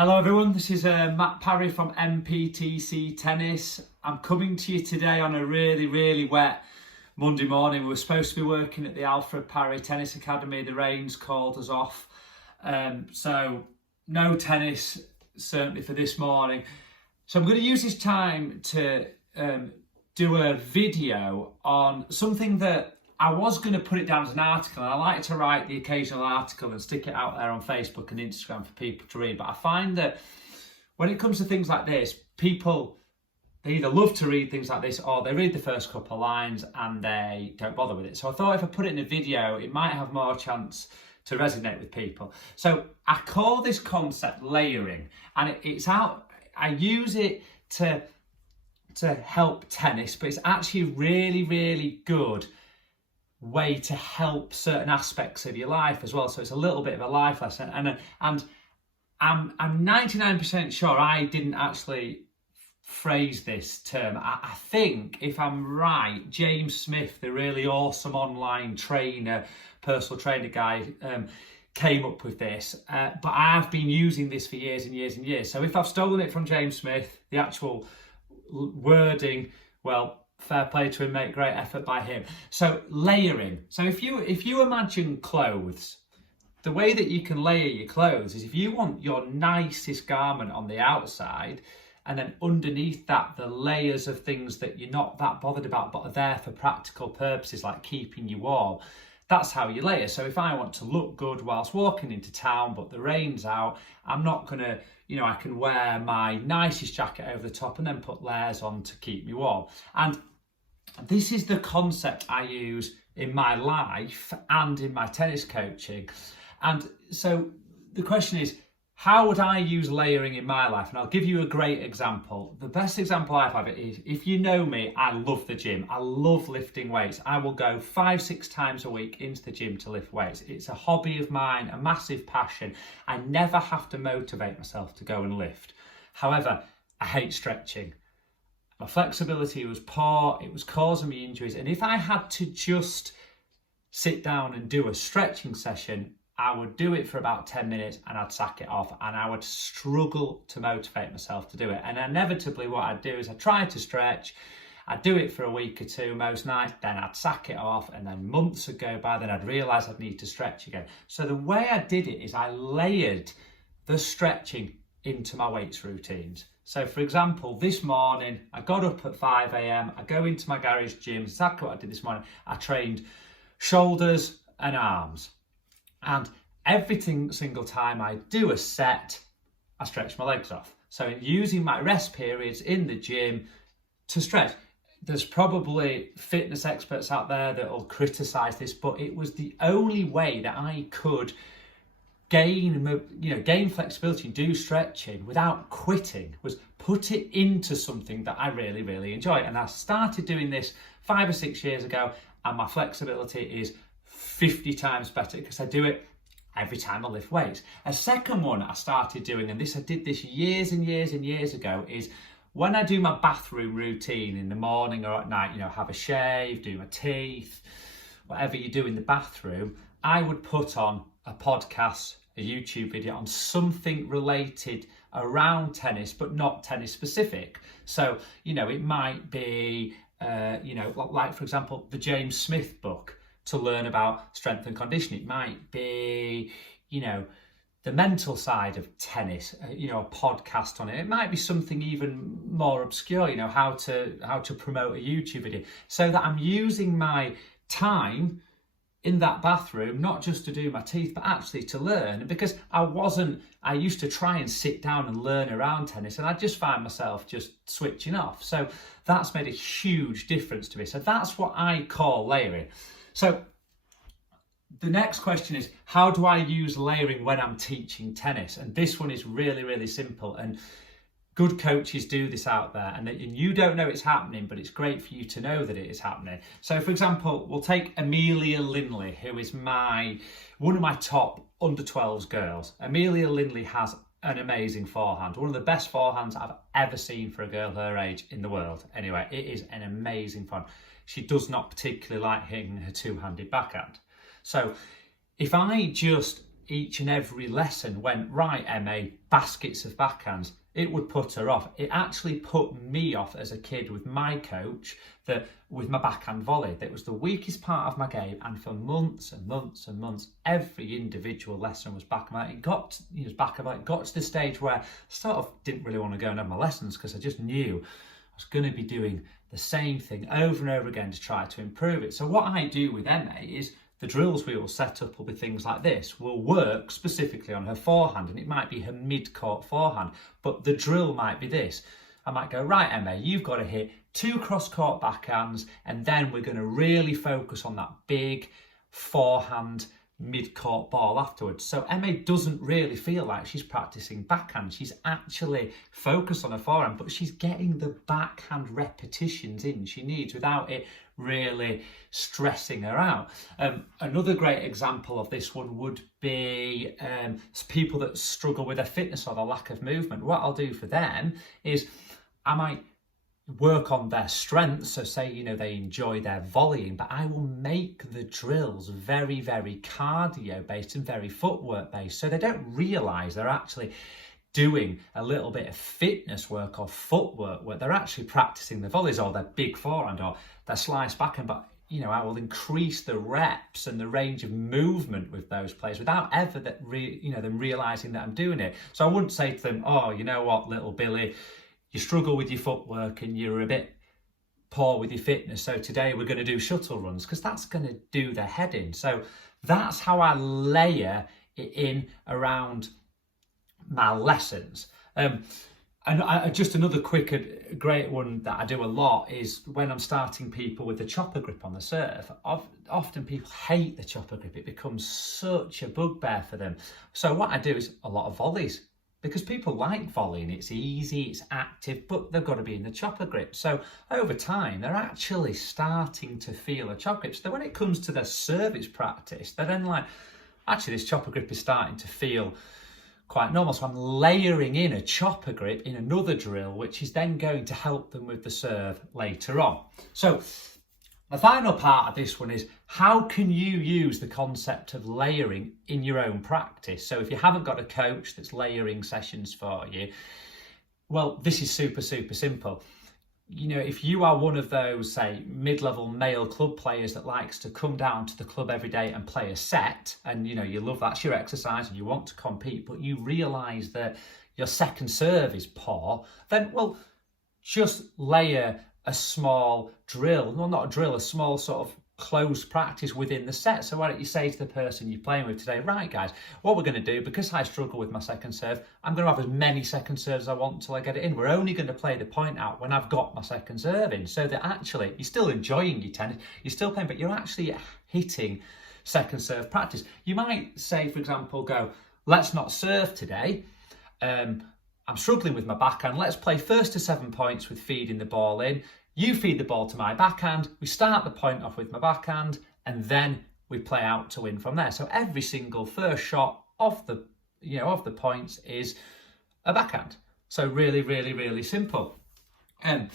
Hello everyone, this is Matt Parry from MPTC Tennis. I'm coming to you today on a really wet Monday morning. We were supposed to be working at the Alfred Parry Tennis Academy. The rain's called us off. So no tennis, certainly for this morning. So I'm going to use this time to do a video on something that I was going to put it down as an article, and I like to write the occasional article and stick it out there on Facebook and Instagram for people to read. But I find that when it comes to things like this, people, they either love to read things like this or they read the first couple of lines and they don't bother with it. So I thought if I put it in a video, it might have more chance to resonate with people. So I call this concept layering, and I use it to help tennis, but it's actually really good way to help certain aspects of your life as well. So it's a little bit of a life lesson, and I'm 99% sure I didn't actually phrase this term. I think, if I'm right, James Smith, the really awesome online trainer, personal trainer guy, came up with this, but I've been using this for years and years. So if I've stolen it from James Smith, the actual wording, well, fair play to him, mate, great effort by him. So layering. So if you imagine clothes, the way that you can layer your clothes is if you want your nicest garment on the outside, and then underneath that, the layers of things that you're not that bothered about but are there for practical purposes like keeping you warm. That's how you layer. So if I want to look good whilst walking into town but the rain's out, I'm not going to, I can wear my nicest jacket over the top and then put layers on to keep me warm. And this is the concept I use in my life and in my tennis coaching. And so the question is, how would I use layering in my life? And I'll give you a great example. The best example I have it is, if you know me, I love the gym. I love lifting weights. I will go 5-6 times a week into the gym to lift weights. It's a hobby of mine, a massive passion. I never have to motivate myself to go and lift. However, I hate stretching. My flexibility was poor, it was causing me injuries. And if I had to just sit down and do a stretching session, I would do it for about 10 minutes and I'd sack it off, and I would struggle to motivate myself to do it. And inevitably what I'd do is I'd try to stretch, I'd do it for a week or two most nights, then I'd sack it off, and then months would go by, then I'd realise I'd need to stretch again. So the way I did it is I layered the stretching into my weights routines. So for example, this morning, I got up at 5 a.m, I go into my garage gym, exactly what I did this morning. I trained shoulders and arms. And every single time I do a set, I stretch my legs off. So using my rest periods in the gym to stretch. There's probably fitness experts out there that will criticise this, but it was the only way that I could gain flexibility and do stretching without quitting, was put it into something that I really enjoy. And I started doing this 5 or 6 years ago, and my flexibility is 50 times better because I do it every time I lift weights. A second one I started doing, and I did this years ago, is when I do my bathroom routine in the morning or at night, have a shave, do my teeth, whatever you do in the bathroom, I would put on a podcast, a YouTube video on something related around tennis, but not tennis specific. So, it might be, like for example, the James Smith book to learn about strength and conditioning. It might be, the mental side of tennis, a podcast on it. It might be something even more obscure, how to promote a YouTube video, so that I'm using my time in that bathroom, not just to do my teeth, but actually to learn. Because I used to try and sit down and learn around tennis, and I just find myself just switching off. So that's made a huge difference to me. So that's what I call layering. So the next question is, how do I use layering when I'm teaching tennis? And this one is really simple, and good coaches do this out there, and you don't know it's happening, but it's great for you to know that it is happening. So for example, we'll take Amelia Lindley, who is one of my top under 12s girls. Amelia Lindley has an amazing forehand, one of the best forehands I've ever seen for a girl her age in the world. Anyway, it is an amazing forehand. She does not particularly like hitting her two-handed backhand. So if I just each and every lesson went, right, Emma, baskets of backhands, it would put her off. It actually put me off as a kid with my coach, that with my backhand volley, that was the weakest part of my game. And for months and months and months, every individual lesson was back of my, it got to the stage where I sort of didn't really want to go and have my lessons, because I just knew I was going to be doing the same thing over and over again to try to improve it. So what I do with Emma is, the drills we will set up will be things like this. We'll work specifically on her forehand, and it might be her mid-court forehand, but the drill might be this. I might go, right, Emma, you've got to hit 2 cross-court backhands, and then we're going to really focus on that big forehand mid-court ball afterwards. So Emma doesn't really feel like she's practicing backhand. She's actually focused on her forehand, but she's getting the backhand repetitions in she needs without it really stressing her out. Another great example of this one would be people that struggle with their fitness or their lack of movement. What I'll do for them is I might work on their strengths. So say, you know, they enjoy their volleying, but I will make the drills very, very cardio based and very footwork based. So they don't realize they're actually doing a little bit of fitness work or footwork where they're actually practicing the volleys or their big forehand or their slice backhand. But you know, I will increase the reps and the range of movement with those players without ever them realizing that I'm doing it. So I wouldn't say to them, oh, you know what, little Billy, you struggle with your footwork and you're a bit poor with your fitness, so today we're going to do shuttle runs, because that's going to do their head in. So that's how I layer it in around my lessons. Just another quick, great one that I do a lot is when I'm starting people with the chopper grip on the serve. Often people hate the chopper grip. It becomes such a bugbear for them. So what I do is a lot of volleys, because people like volleying. It's easy, it's active, but they've got to be in the chopper grip. So over time, they're actually starting to feel a chopper grip. So when it comes to their service practice, they're then like, actually this chopper grip is starting to feel quite normal. So I'm layering in a chopper grip in another drill, which is then going to help them with the serve later on. So the final part of this one is, how can you use the concept of layering in your own practice? So if you haven't got a coach that's layering sessions for you, well, this is super, super simple. You know, if you are one of those, say, mid-level male club players that likes to come down to the club every day and play a set, and, you know, you love that's your exercise and you want to compete, but you realise that your second serve is poor, then, well, just layer a small drill, well, not a drill, a small sort of close practice within the set. So why don't you say to the person you're playing with today, right guys, what we're going to do, because I struggle with my second serve, I'm going to have as many second serves as I want until I get it in. We're only going to play the point out when I've got my second serve in, so that actually you're still enjoying your tennis, you're still playing, but you're actually hitting second serve practice. You might say, for example, go, let's not serve today. I'm struggling with my backhand. Let's play first to 7 points with feeding the ball in. You feed the ball to my backhand. We start the point off with my backhand, and then we play out to win from there. So every single first shot of the points is a backhand. So really, really, really simple. Again,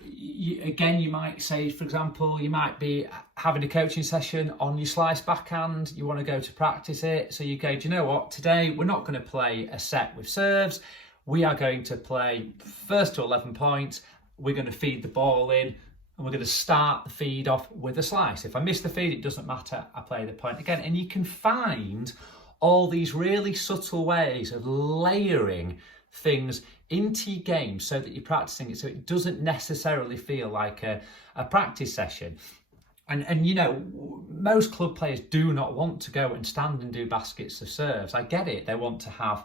you might say, for example, you might be having a coaching session on your slice backhand. You want to go to practice it. So you go, do you know what? Today we're not going to play a set with serves. We are going to play first to 11 points. We're going to feed the ball in, and we're going to start the feed off with a slice. If I miss the feed, it doesn't matter. I play the point again. And you can find all these really subtle ways of layering things into your game so that you're practicing it, so it doesn't necessarily feel like a practice session. And you know, most club players do not want to go and stand and do baskets of serves. I get it. They want to have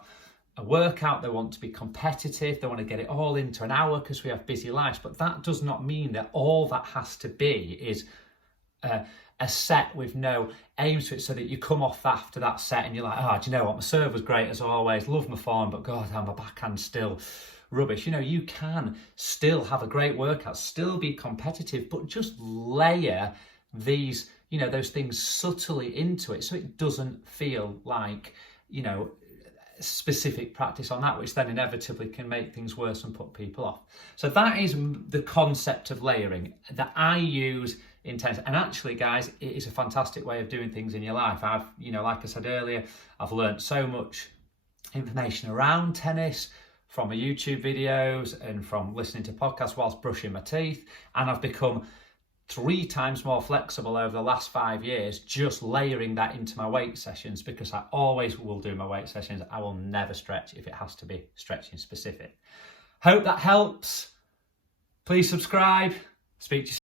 a workout, they want to be competitive, they want to get it all into an hour because we have busy lives, but that does not mean that all that has to be is a set with no aim to it, so that you come off after that set and you're like, oh, do you know what, my serve was great as always, love my form, but god damn, my backhand's still rubbish. You know, you can still have a great workout, still be competitive, but just layer these, you know, those things subtly into it so it doesn't feel like, you know, specific practice on that, which then inevitably can make things worse and put people off. So that is the concept of layering that I use in tennis. And actually, guys, it is a fantastic way of doing things in your life. I've, like I said earlier, I've learned so much information around tennis from my YouTube videos and from listening to podcasts whilst brushing my teeth. And I've become 3 times more flexible over the last 5 years, just layering that into my weight sessions, because I always will do my weight sessions. I will never stretch if it has to be stretching specific. Hope that helps. Please subscribe. Speak to you soon.